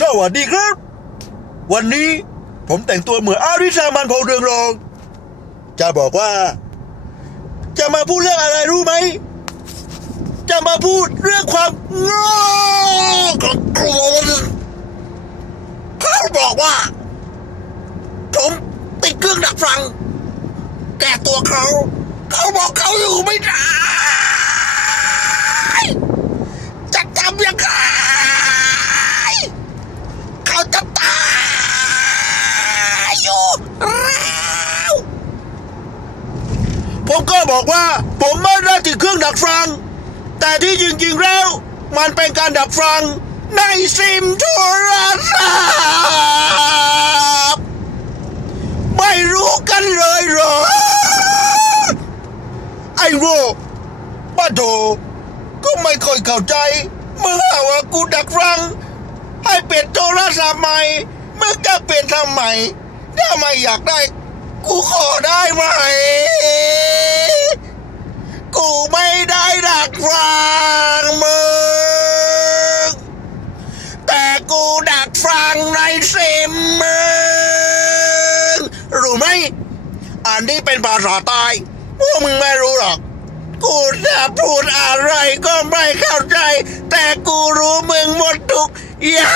สวัสดีครับ วันนี้ผมแต่งตัวเหมือนอาริชามันพงเรืองรอง จะบอกว่า จะมาพูดเรื่องอะไรรู้ไหม จะมาพูดเรื่องความโง่ของคุณเขาบอกว่า ผมติดเครื่องดักฟังแต่ตัวเขา เขาบอกเขาอยู่ไม่ได้ จะทำยังไง เขาจะตายอยู่แล้วผมก็ บอกว่า ผมไม่ได้ติดเครื่องดักฟัง แต่ที่จริงๆแล้ว มันเป็นการดักฟังในซิมโทรศัพท์ไม่รู้กันเลยเหรอ ไอ้โวป้าโถก็ไม่ค่อยเข้าใจมึงหาว่ากูดักฟัง ให้เปลี่ยนโทรศัพท์ใหม่มึงจะเปลี่ยนทำไมถ้าไม่อยากได้ กูขอได้ไหม กูไม่ได้ดักฟังมึง แต่ กูดักฟังในซิมมึงรู้ไหม อันนี้เป็นภาษาใต้พวกมึงไม่รู้หรอก กูจะพูดอะไรก็ไม่เข้าใจ แต่กูรู้มึงหมดทุกอย่า